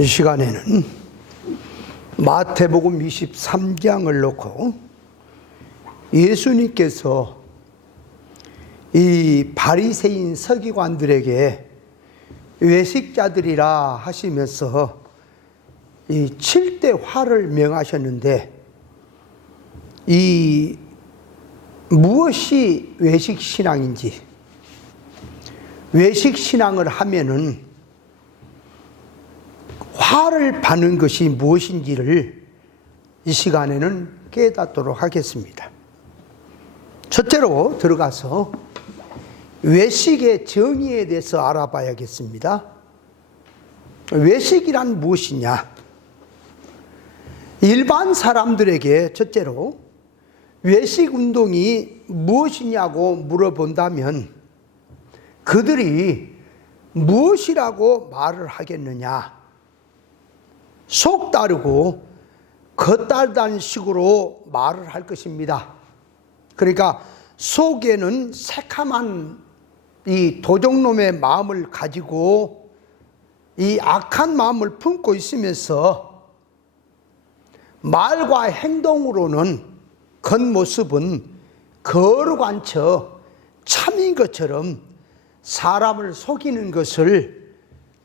이 시간에는 마태복음 23장을 놓고 예수님께서 이 바리새인 서기관들에게 외식자들이라 하시면서 이 7대 화를 명하셨는데, 이 무엇이 외식신앙인지, 외식신앙을 하면은 화를 받는 것이 무엇인지를 이 시간에는 깨닫도록 하겠습니다. 첫째로 들어가서 외식의 정의에 대해서 알아봐야겠습니다. 외식이란 무엇이냐? 일반 사람들에게 첫째로 외식 운동이 무엇이냐고 물어본다면 그들이 무엇이라고 말을 하겠느냐? 속 따르고 겉 따르다는 식으로 말을 할 것입니다. 그러니까 속에는 새카만 이 도적놈의 마음을 가지고 이 악한 마음을 품고 있으면서 말과 행동으로는 겉모습은 거룩한 척 참인 것처럼 사람을 속이는 것을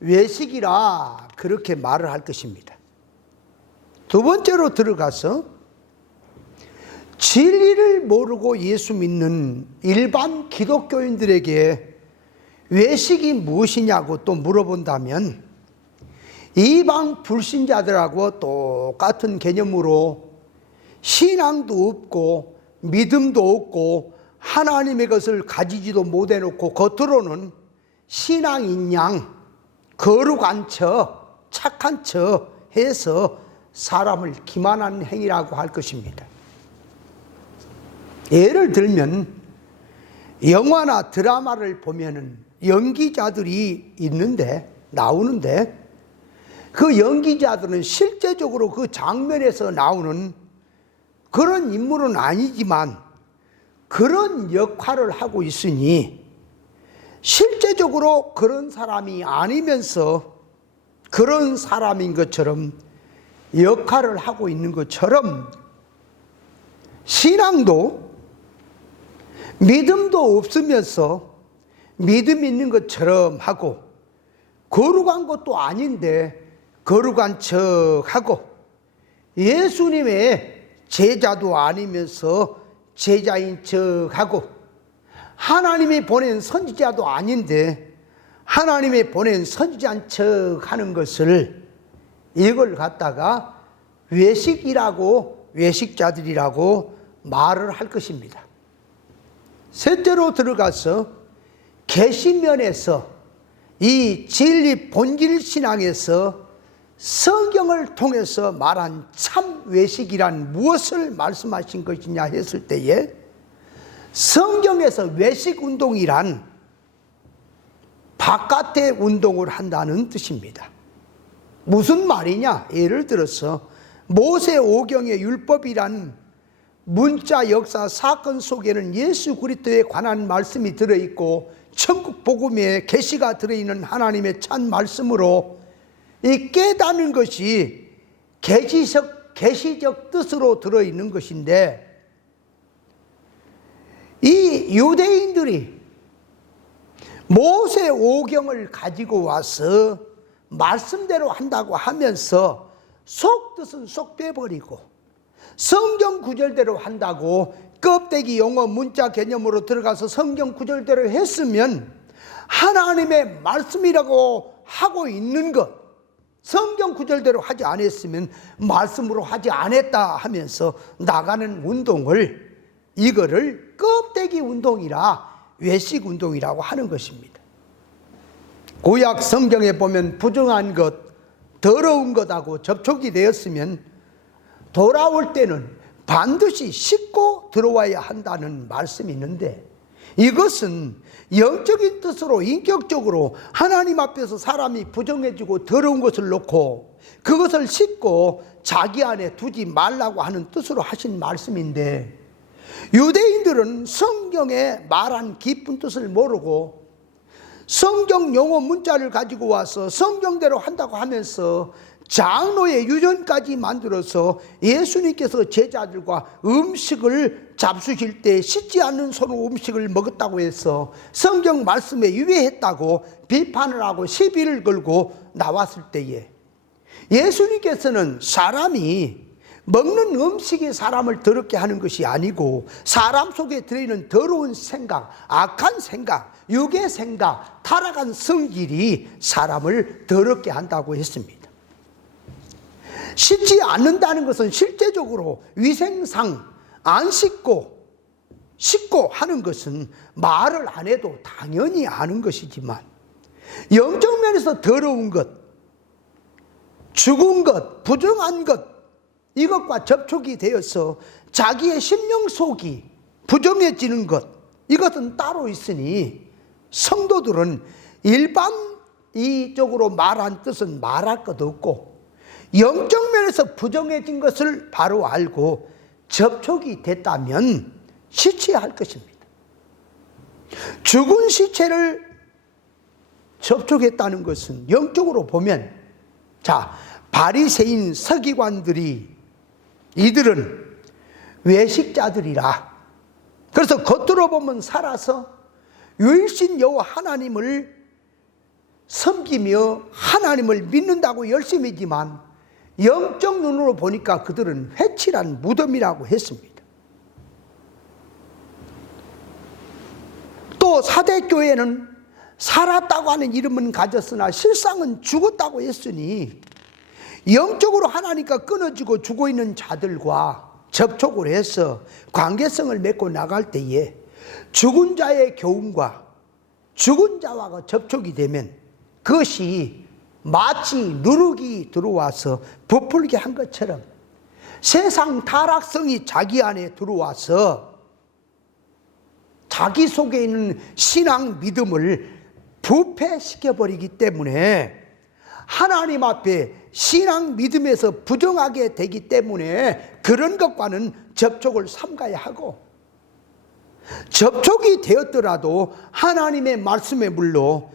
외식이라 그렇게 말을 할 것입니다. 두 번째로 들어가서 진리를 모르고 예수 믿는 일반 기독교인들에게 외식이 무엇이냐고 또 물어본다면 이방 불신자들하고 똑같은 개념으로 신앙도 없고 믿음도 없고 하나님의 것을 가지지도 못해놓고 겉으로는 신앙인 양 거룩한 척 착한 척 해서 사람을 기만하는 행위라고 할 것입니다. 예를 들면 영화나 드라마를 보면은 연기자들이 있는데 나오는데 그 연기자들은 실제적으로 그 장면에서 나오는 그런 인물은 아니지만 그런 역할을 하고 있으니 실제적으로 그런 사람이 아니면서 그런 사람인 것처럼 역할을 하고 있는 것처럼 신앙도 믿음도 없으면서 믿음 있는 것처럼 하고 거룩한 것도 아닌데 거룩한 척하고 예수님의 제자도 아니면서 제자인 척하고 하나님이 보낸 선지자도 아닌데 하나님이 보낸 선지자인 척하는 것을 이걸 갖다가 외식이라고 외식자들이라고 말을 할 것입니다. 셋째로 들어가서 계시면에서 이 진리 본질 신앙에서 성경을 통해서 말한 참 외식이란 무엇을 말씀하신 것이냐 했을 때에 성경에서 외식 운동이란 바깥의 운동을 한다는 뜻입니다. 무슨 말이냐? 예를 들어서 모세 오경의 율법이란 문자 역사 사건 속에는 예수 그리스도에 관한 말씀이 들어있고 천국 복음에 계시가 들어있는 하나님의 참 말씀으로 이 깨닫는 것이 계시적 뜻으로 들어있는 것인데, 이 유대인들이 모세 오경을 가지고 와서 말씀대로 한다고 하면서 속뜻은 쏙 빼버리고 성경 구절대로 한다고 껍데기 용어 문자 개념으로 들어가서 성경 구절대로 했으면 하나님의 말씀이라고 하고 있는 것, 성경 구절대로 하지 않았으면 말씀으로 하지 않았다 하면서 나가는 운동을, 이거를 껍데기 운동이라 외식 운동이라고 하는 것입니다. 구약 성경에 보면 부정한 것, 더러운 것하고 접촉이 되었으면 돌아올 때는 반드시 씻고 들어와야 한다는 말씀이 있는데, 이것은 영적인 뜻으로 인격적으로 하나님 앞에서 사람이 부정해지고 더러운 것을 놓고 그것을 씻고 자기 안에 두지 말라고 하는 뜻으로 하신 말씀인데, 유대인들은 성경에 말한 깊은 뜻을 모르고 성경 용어 문자를 가지고 와서 성경대로 한다고 하면서 장로의 유전까지 만들어서 예수님께서 제자들과 음식을 잡수실 때 씻지 않는 손으로 음식을 먹었다고 해서 성경 말씀에 유배했다고 비판을 하고 시비를 걸고 나왔을 때에 예수님께서는 사람이 먹는 음식이 사람을 더럽게 하는 것이 아니고 사람 속에 들어있는 더러운 생각, 악한 생각, 육의 생각, 타락한 성질이 사람을 더럽게 한다고 했습니다. 씻지 않는다는 것은 실제적으로 위생상 안 씻고 하는 것은 말을 안 해도 당연히 아는 것이지만 영적 면에서 더러운 것, 죽은 것, 부정한 것, 이것과 접촉이 되어서 자기의 심령 속이 부정해지는 것, 이것은 따로 있으니 성도들은 일반적으로 말한 뜻은 말할 것 없고 영적 면에서 부정해진 것을 바로 알고 접촉이 됐다면 씻어야 할 것입니다. 죽은 시체를 접촉했다는 것은 영적으로 보면 바리새인 서기관들이 이들은 외식자들이라, 그래서 겉으로 보면 살아서 유일신 여호와 하나님을 섬기며 하나님을 믿는다고 열심히지만 영적 눈으로 보니까 그들은 회칠한 무덤이라고 했습니다. 또 사대교회는 살았다고 하는 이름은 가졌으나 실상은 죽었다고 했으니 영적으로 하나님과 끊어지고 죽어 있는 자들과 접촉을 해서 관계성을 맺고 나갈 때에 죽은 자의 교훈과 죽은 자와 접촉이 되면 그것이 마치 누룩이 들어와서 부풀게 한 것처럼 세상 타락성이 자기 안에 들어와서 자기 속에 있는 신앙 믿음을 부패시켜버리기 때문에 하나님 앞에 신앙 믿음에서 부정하게 되기 때문에 그런 것과는 접촉을 삼가야 하고, 접촉이 되었더라도 하나님의 말씀의 물로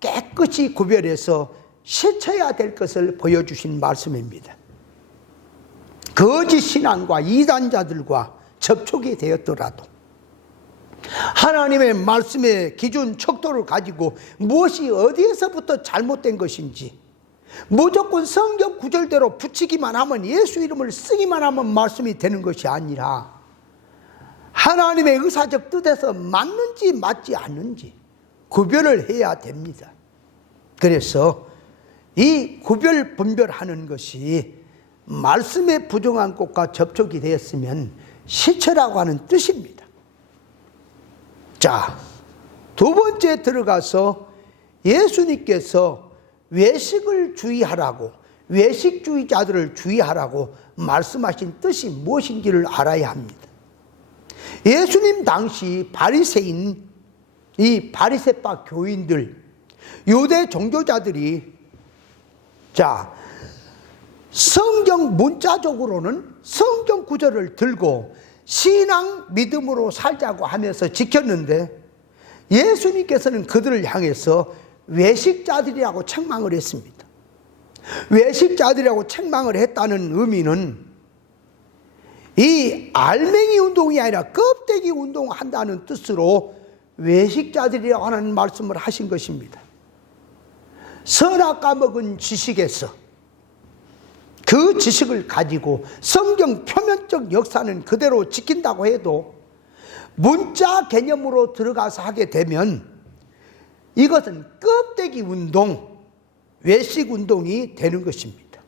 깨끗이 구별해서 씻어야 될 것을 보여주신 말씀입니다. 거짓 신앙과 이단자들과 접촉이 되었더라도 하나님의 말씀의 기준 척도를 가지고 무엇이 어디에서부터 잘못된 것인지 무조건 성경 구절대로 붙이기만 하면, 예수 이름을 쓰기만 하면 말씀이 되는 것이 아니라 하나님의 의사적 뜻에서 맞는지 맞지 않는지 구별을 해야 됩니다. 그래서 이 구별 분별하는 것이 말씀에 부정한 것과 접촉이 되었으면 시체라고 하는 뜻입니다. 두 번째 들어가서 예수님께서 외식을 주의하라고, 외식주의자들을 주의하라고 말씀하신 뜻이 무엇인지를 알아야 합니다. 예수님 당시 바리새인, 이 바리새파 교인들, 유대 종교자들이 성경 문자적으로는 성경 구절을 들고 신앙 믿음으로 살자고 하면서 지켰는데 예수님께서는 그들을 향해서 외식자들이라고 책망을 했습니다. 외식자들이라고 책망을 했다는 의미는 이 알맹이 운동이 아니라 껍데기 운동한다는 뜻으로 외식자들이라고 하는 말씀을 하신 것입니다. 선악 까먹은 지식에서 그 지식을 가지고 성경 표면적 역사는 그대로 지킨다고 해도 문자 개념으로 들어가서 하게 되면 이것은 껍데기 운동, 외식 운동이 되는 것입니다.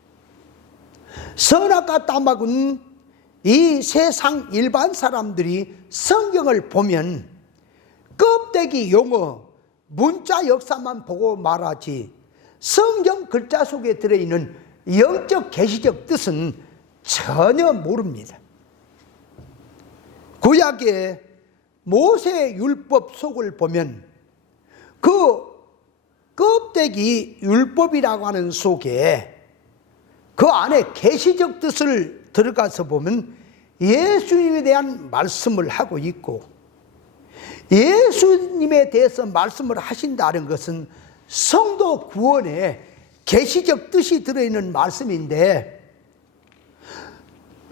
선악과 따먹은 이 세상 일반 사람들이 성경을 보면 껍데기 용어, 문자 역사만 보고 말하지 성경 글자 속에 들어있는 영적 계시적 뜻은 전혀 모릅니다. 구약의 모세 율법 속을 보면 그 껍데기 율법이라고 하는 속에 그 안에 계시적 뜻을 들어가서 보면 예수님에 대한 말씀을 하고 있고, 예수님에 대해서 말씀을 하신다는 것은 성도 구원에 계시적 뜻이 들어있는 말씀인데,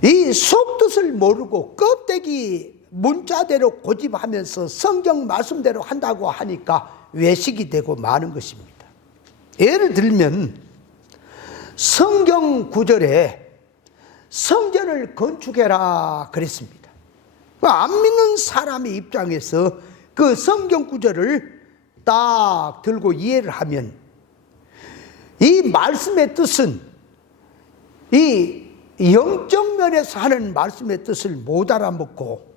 이 속뜻을 모르고 껍데기 문자대로 고집하면서 성경 말씀대로 한다고 하니까 외식이 되고 마는 것입니다. 예를 들면 성경 구절에 성전을 건축해라 그랬습니다. 안 믿는 사람의 입장에서 그 성경 구절을 딱 들고 이해를 하면 이 말씀의 뜻은, 이 영적 면에서 하는 말씀의 뜻을 못 알아먹고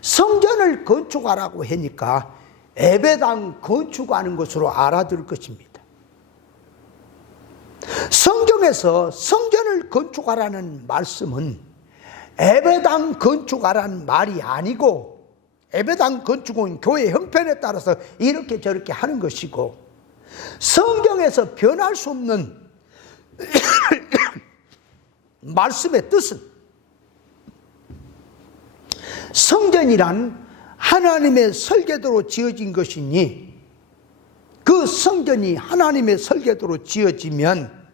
성전을 건축하라고 하니까 예배당 건축하는 것으로 알아들 것입니다. 성경에서 성전을 건축하라는 말씀은 예배당 건축하라는 말이 아니고, 예배당 건축은 교회 형편에 따라서 이렇게 저렇게 하는 것이고, 성경에서 변할 수 없는 말씀의 뜻은, 성전이란 하나님의 설계도로 지어진 것이니, 그 성전이 하나님의 설계도로 지어지면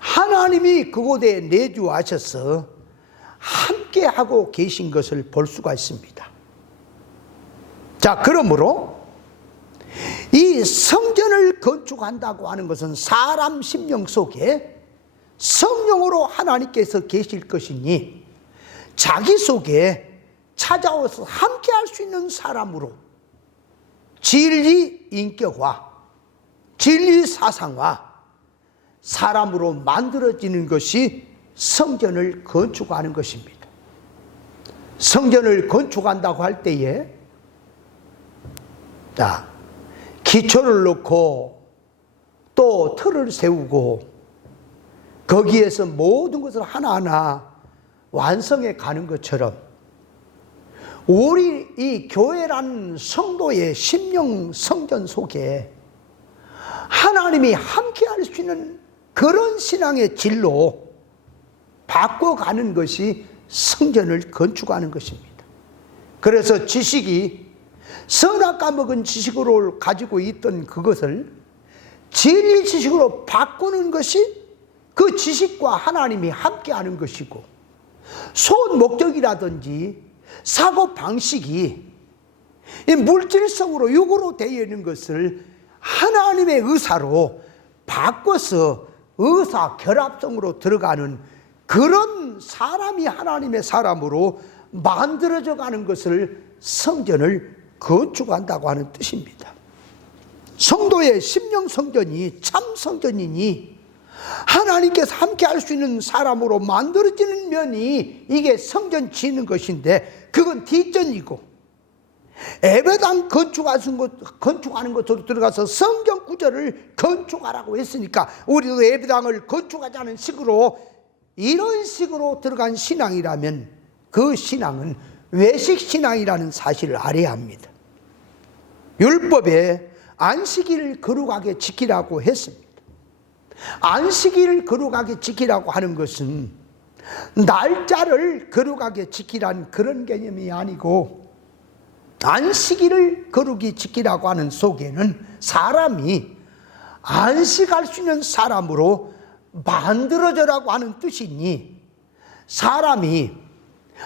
하나님이 그곳에 내주하셔서 함께하고 계신 것을 볼 수가 있습니다. 자, 그러므로 이 성전을 건축한다고 하는 것은 사람 심령 속에 성령으로 하나님께서 계실 것이니 자기 속에 찾아와서 함께 할 수 있는 사람으로 진리 인격화, 진리 사상화, 사람으로 만들어지는 것이 성전을 건축하는 것입니다. 성전을 건축한다고 할 때에, 자, 기초를 넣고 또 틀을 세우고 거기에서 모든 것을 하나하나 완성해 가는 것처럼, 우리 이 교회라는 성도의 심령 성전 속에 하나님이 함께 할 수 있는 그런 신앙의 질로 바꿔가는 것이 성전을 건축하는 것입니다. 그래서 지식이 선악과 먹은 지식으로 가지고 있던 그것을 진리 지식으로 바꾸는 것이 그 지식과 하나님이 함께하는 것이고, 소원 목적이라든지 사고 방식이 물질성으로 육으로 되어 있는 것을 하나님의 의사로 바꿔서 의사 결합성으로 들어가는 그런 사람이 하나님의 사람으로 만들어져 가는 것을 성전을 건축한다고 하는 뜻입니다. 성도의 심령 성전이 참 성전이니 하나님께서 함께 할 수 있는 사람으로 만들어지는 면이 이게 성전 짓는 것인데, 그건 뒷전이고, 예배당 건축하는 것으로 들어가서 성경 구절을 건축하라고 했으니까 우리도 예배당을 건축하자는 식으로, 이런 식으로 들어간 신앙이라면 그 신앙은 외식 신앙이라는 사실을 알아야 합니다. 율법에 안식일을 거룩하게 지키라고 했습니다. 안식일을 거룩하게 지키라고 하는 것은 날짜를 거룩하게 지키란 그런 개념이 아니고, 안식일을 거룩히 지키라고 하는 속에는 사람이 안식할 수 있는 사람으로 만들어져라고 하는 뜻이니, 사람이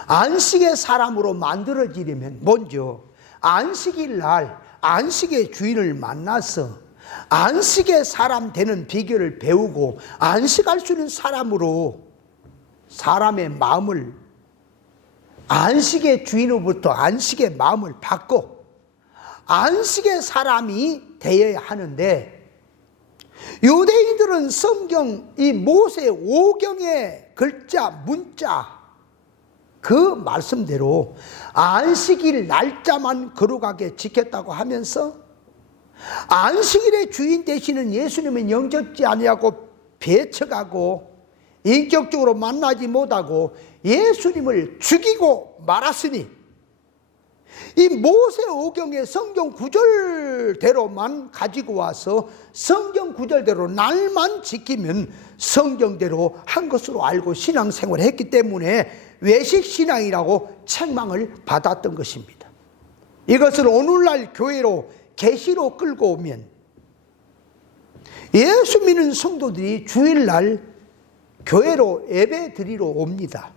안식의 사람으로 만들어지려면 먼저 안식일 날 안식의 주인을 만나서 안식의 사람 되는 비결을 배우고 안식할 수 있는 사람으로 사람의 마음을, 안식의 주인으로부터 안식의 마음을 받고 안식의 사람이 되어야 하는데, 유대인들은 성경 이 모세 오경의 글자 문자 그 말씀대로 안식일 날짜만 거룩하게 지켰다고 하면서 안식일의 주인 되시는 예수님은 영접지 아니하고 배척하고 인격적으로 만나지 못하고 예수님을 죽이고 말았으니, 이 모세 오경의 성경 구절대로만 가지고 와서 성경 구절대로 날만 지키면 성경대로 한 것으로 알고 신앙생활을 했기 때문에 외식 신앙이라고 책망을 받았던 것입니다. 이것을 오늘날 교회로 계시로 끌고 오면 예수 믿는 성도들이 주일날 교회로 예배 드리러 옵니다.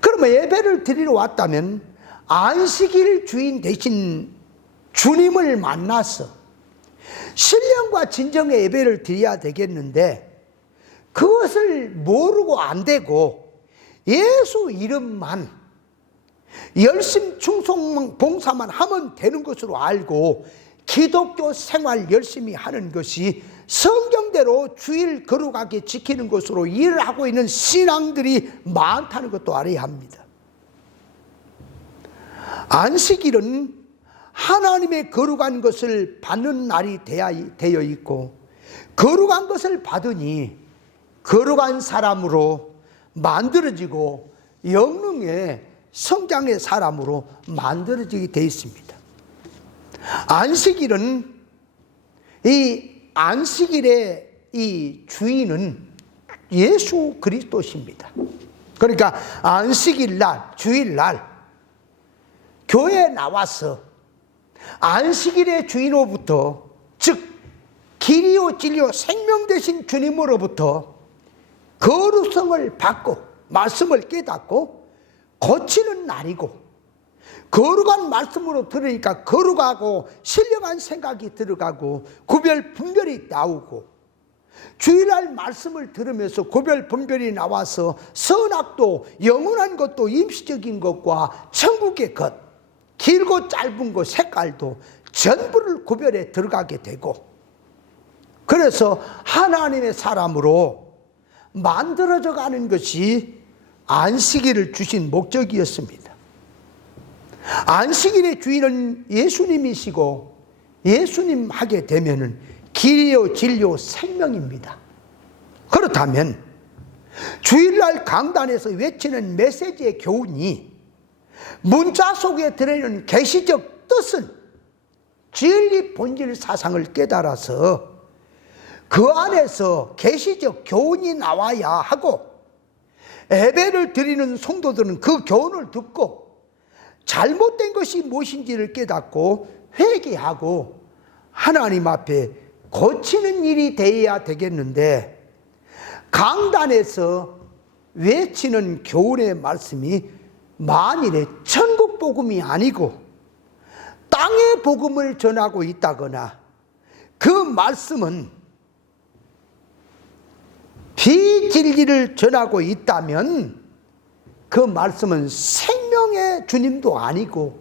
그러면 예배를 드리러 왔다면 안식일 주인 대신 주님을 만나서 신령과 진정의 예배를 드려야 되겠는데, 그것을 모르고 안 되고 예수 이름만 열심 충성 봉사만 하면 되는 것으로 알고 기독교 생활 열심히 하는 것이 성경대로 주일 거룩하게 지키는 것으로 일을 하고 있는 신앙들이 많다는 것도 알아야 합니다. 안식일은 하나님의 거룩한 것을 받는 날이 되어 있고, 거룩한 것을 받으니 거룩한 사람으로 만들어지고 영능의 성장의 사람으로 만들어지게 되어 있습니다. 안식일은, 이 안식일의 이 주인은 예수 그리스도십니다. 그러니까 안식일날, 주일날 교회에 나와서 안식일의 주인으로부터, 즉 길이요 진리요 생명 되신 주님으로부터 거룩성을 받고 말씀을 깨닫고 고치는 날이고, 거룩한 말씀으로 들으니까 거룩하고 신령한 생각이 들어가고 구별 분별이 나오고, 주일날 말씀을 들으면서 구별 분별이 나와서 선악도 영원한 것도 임시적인 것과 천국의 것, 길고 짧은 것 색깔도 전부를 구별해 들어가게 되고, 그래서 하나님의 사람으로 만들어져 가는 것이 안식일을 주신 목적이었습니다. 안식일의 주인은 예수님이시고, 예수님 하게 되면은 길이요 진리요 생명입니다. 그렇다면 주일날 강단에서 외치는 메시지의 교훈이 문자 속에 들어있는 계시적 뜻은 진리 본질 사상을 깨달아서 그 안에서 계시적 교훈이 나와야 하고, 예배를 드리는 성도들은 그 교훈을 듣고 잘못된 것이 무엇인지를 깨닫고 회개하고 하나님 앞에 고치는 일이 되어야 되겠는데, 강단에서 외치는 교훈의 말씀이 만일에 천국 복음이 아니고 땅의 복음을 전하고 있다거나, 그 말씀은 비진리를 전하고 있다면 그 말씀은 생명의 주님도 아니고,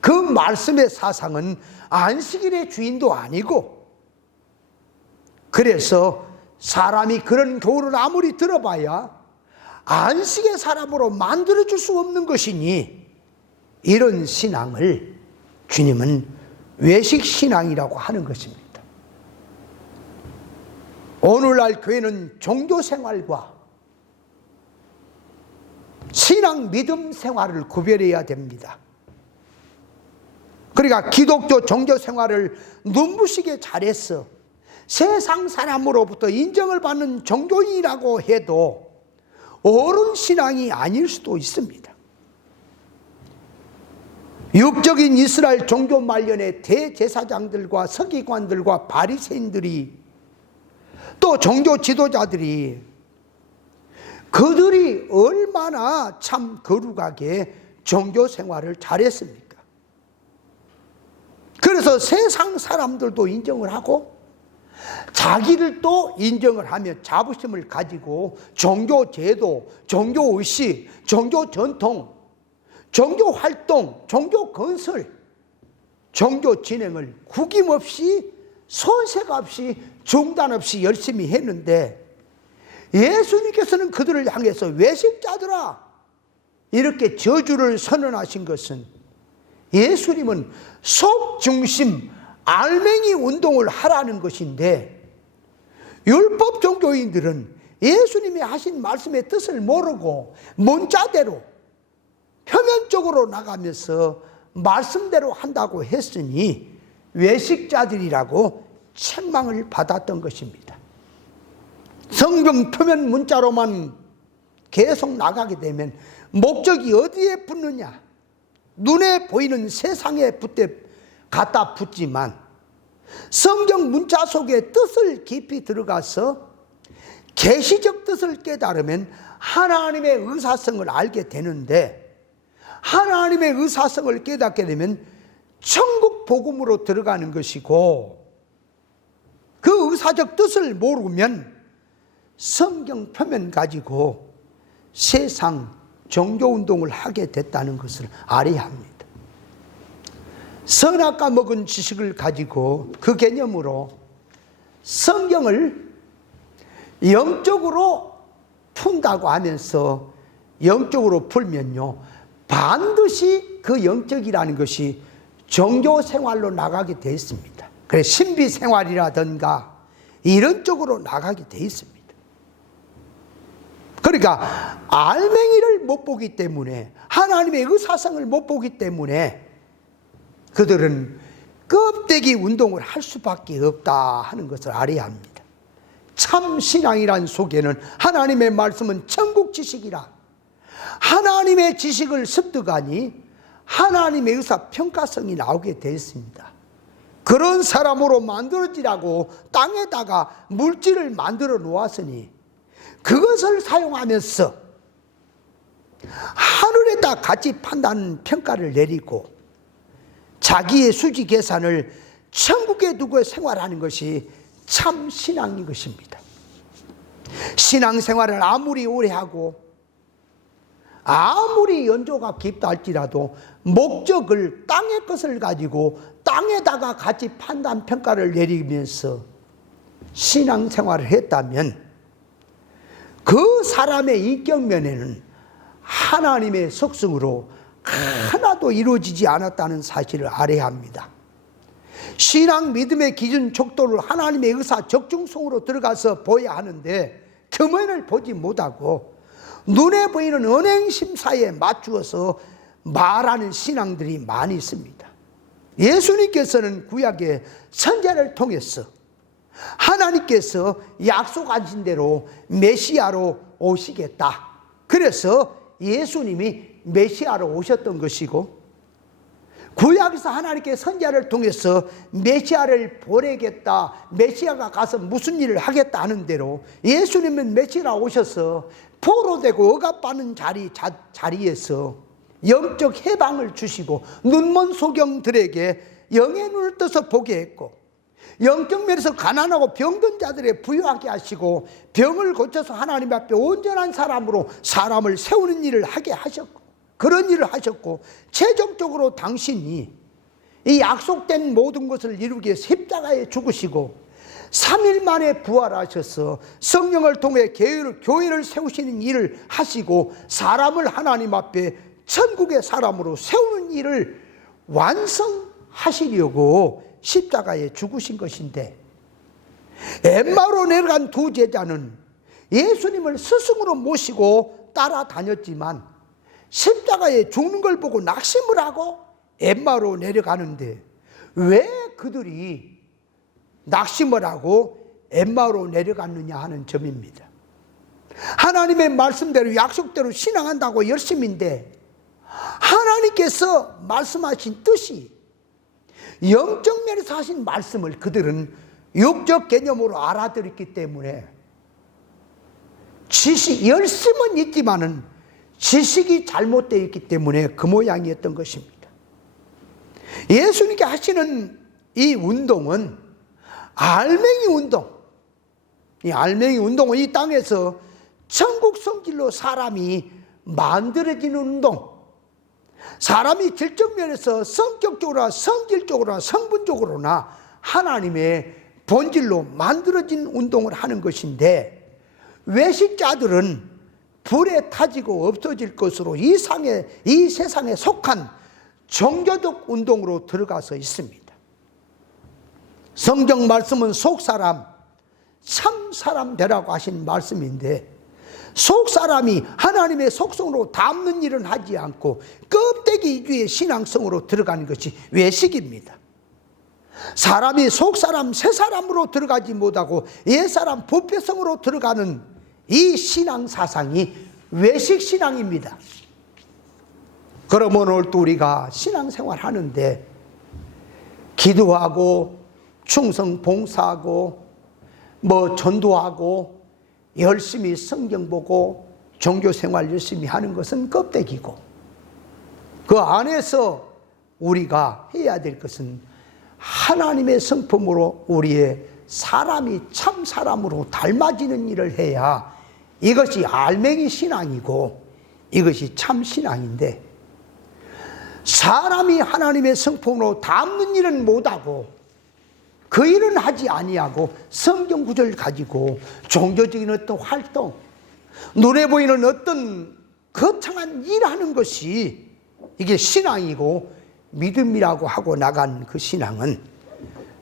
그 말씀의 사상은 안식일의 주인도 아니고, 그래서 사람이 그런 교훈을 아무리 들어봐야 안식의 사람으로 만들어줄 수 없는 것이니, 이런 신앙을 주님은 외식신앙이라고 하는 것입니다. 오늘날 교회는 종교생활과 신앙 믿음 생활을 구별해야 됩니다. 그러니까 기독교 종교생활을 눈부시게 잘해서 세상 사람으로부터 인정을 받는 종교인이라고 해도 옳은 신앙이 아닐 수도 있습니다. 육적인 이스라엘 종교 말년의 대제사장들과 서기관들과 바리새인들이, 또 종교 지도자들이, 그들이 얼마나 참 거룩하게 종교 생활을 잘했습니까? 그래서 세상 사람들도 인정을 하고 자기를 또 인정을 하며 자부심을 가지고 종교 제도, 종교 의식, 종교 전통, 종교 활동, 종교 건설, 종교 진행을 구김없이 손색 없이 중단 없이 열심히 했는데, 예수님께서는 그들을 향해서 외식자들아 이렇게 저주를 선언하신 것은, 예수님은 속중심 알맹이 운동을 하라는 것인데, 율법 종교인들은 예수님이 하신 말씀의 뜻을 모르고 문자대로 표면적으로 나가면서 말씀대로 한다고 했으니 외식자들이라고 책망을 받았던 것입니다. 성경 표면 문자로만 계속 나가게 되면 목적이 어디에 붙느냐? 눈에 보이는 세상에 갖다 붙지만 성경 문자 속에 뜻을 깊이 들어가서 계시적 뜻을 깨달으면 하나님의 의사성을 알게 되는데, 하나님의 의사성을 깨닫게 되면 천국 복음으로 들어가는 것이고, 그 의사적 뜻을 모르면 성경 표면 가지고 세상 종교운동을 하게 됐다는 것을 알아야 합니다. 선악과 먹은 지식을 가지고 그 개념으로 성경을 영적으로 푼다고 하면서 영적으로 풀면요, 반드시 그 영적이라는 것이 종교 생활로 나가게 되어 있습니다. 그래서 신비 생활이라든가 이런 쪽으로 나가게 되어 있습니다. 그러니까 알맹이를 못 보기 때문에, 하나님의 의사성을 못 보기 때문에 그들은 껍데기 운동을 할 수밖에 없다 하는 것을 알아야 합니다. 참 신앙이란 속에는 하나님의 말씀은 천국 지식이라, 하나님의 지식을 습득하니 하나님의 의사 평가성이 나오게 되어 있습니다. 그런 사람으로 만들어지라고 땅에다가 물질을 만들어 놓았으니 그것을 사용하면서 하늘에다 가치 판단 평가를 내리고 자기의 수지 계산을 천국에 두고 생활하는 것이 참 신앙인 것입니다. 신앙생활을 아무리 오래 하고 아무리 연조가 깊다 할지라도 목적을 땅의 것을 가지고 땅에다가 가치 판단 평가를 내리면서 신앙생활을 했다면 그 사람의 인격면에는 하나님의 속성으로 하나도 이루어지지 않았다는 사실을 알아야 합니다. 신앙 믿음의 기준 척도를 하나님의 의사 적중성으로 들어가서 보아야 하는데 그 면을 보지 못하고 눈에 보이는 언행심사에 맞추어서 말하는 신앙들이 많이 있습니다. 예수님께서는 구약의 선지자를 통해서 하나님께서 약속하신 대로 메시아로 오시겠다. 그래서 예수님이 메시아로 오셨던 것이고, 구약에서 하나님께 선지자를 통해서 메시아를 보내겠다, 메시아가 가서 무슨 일을 하겠다 하는 대로 예수님은 메시아로 오셔서 포로되고 억압받는 자리에서 영적 해방을 주시고 눈먼 소경들에게 영의 눈을 떠서 보게 했고, 영적 면에서 가난하고 병든 자들에 부유하게 하시고 병을 고쳐서 하나님 앞에 온전한 사람으로 사람을 세우는 일을 하게 하셨고, 그런 일을 하셨고, 최종적으로 당신이 이 약속된 모든 것을 이루기 위해 십자가에 죽으시고 3일 만에 부활하셔서 성령을 통해 교회를 세우시는 일을 하시고 사람을 하나님 앞에 천국의 사람으로 세우는 일을 완성하시려고 십자가에 죽으신 것인데, 엠마오로 내려간 두 제자는 예수님을 스승으로 모시고 따라다녔지만 십자가에 죽는 걸 보고 낙심을 하고 엠마오로 내려가는데, 왜 그들이 낙심을 하고 엠마오로 내려갔느냐 하는 점입니다. 하나님의 말씀대로 약속대로 신앙한다고 열심인데 하나님께서 말씀하신 뜻이 영적 면에서 하신 말씀을 그들은 육적 개념으로 알아들었기 때문에 열심은 있지만은 지식이 잘못되어 있기 때문에 그 모양이었던 것입니다. 예수님께 하시는 이 운동은 알맹이 운동, 이 알맹이 운동은 이 땅에서 천국 성질로 사람이 만들어지는 운동, 사람이 질적 면에서 성격적으로나 성질적으로나 성분적으로나 하나님의 본질로 만들어진 운동을 하는 것인데, 외식자들은 불에 타지고 없어질 것으로 이 세상에 속한 종교적 운동으로 들어가서 있습니다. 성경 말씀은 속사람, 참사람 되라고 하신 말씀인데, 속사람이 하나님의 속성으로 닮는 일은 하지 않고 껍데기 위주의 신앙성으로 들어가는 것이 외식입니다. 사람이 속사람, 새사람으로 들어가지 못하고 옛사람, 부패성으로 들어가는 이 신앙 사상이 외식 신앙입니다. 그러면 오늘 또 우리가 신앙생활 하는데 기도하고 충성 봉사하고 전도하고 열심히 성경 보고 종교생활 열심히 하는 것은 껍데기고, 그 안에서 우리가 해야 될 것은 하나님의 성품으로 우리의 사람이 참 사람으로 닮아지는 일을 해야 이것이 알맹이 신앙이고 이것이 참 신앙인데, 사람이 하나님의 성품으로 닮는 일은 못하고 그 일은 하지 아니하고 성경 구절을 가지고 종교적인 어떤 활동, 눈에 보이는 어떤 거창한 일하는 것이 이게 신앙이고 믿음이라고 하고 나간 그 신앙은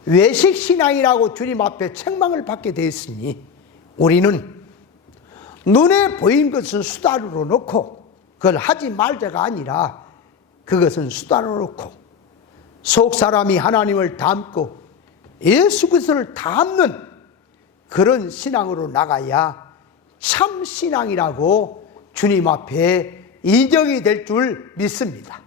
외식 신앙이라고 주님 앞에 책망을 받게 되었으니, 우리는 눈에 보인 것은 수단으로 놓고 그걸 하지 말자가 아니라 그것은 수단으로 놓고 속 사람이 하나님을 닮고 예수 그리스도를 닮는 그런 신앙으로 나가야 참 신앙이라고 주님 앞에 인정이 될 줄 믿습니다.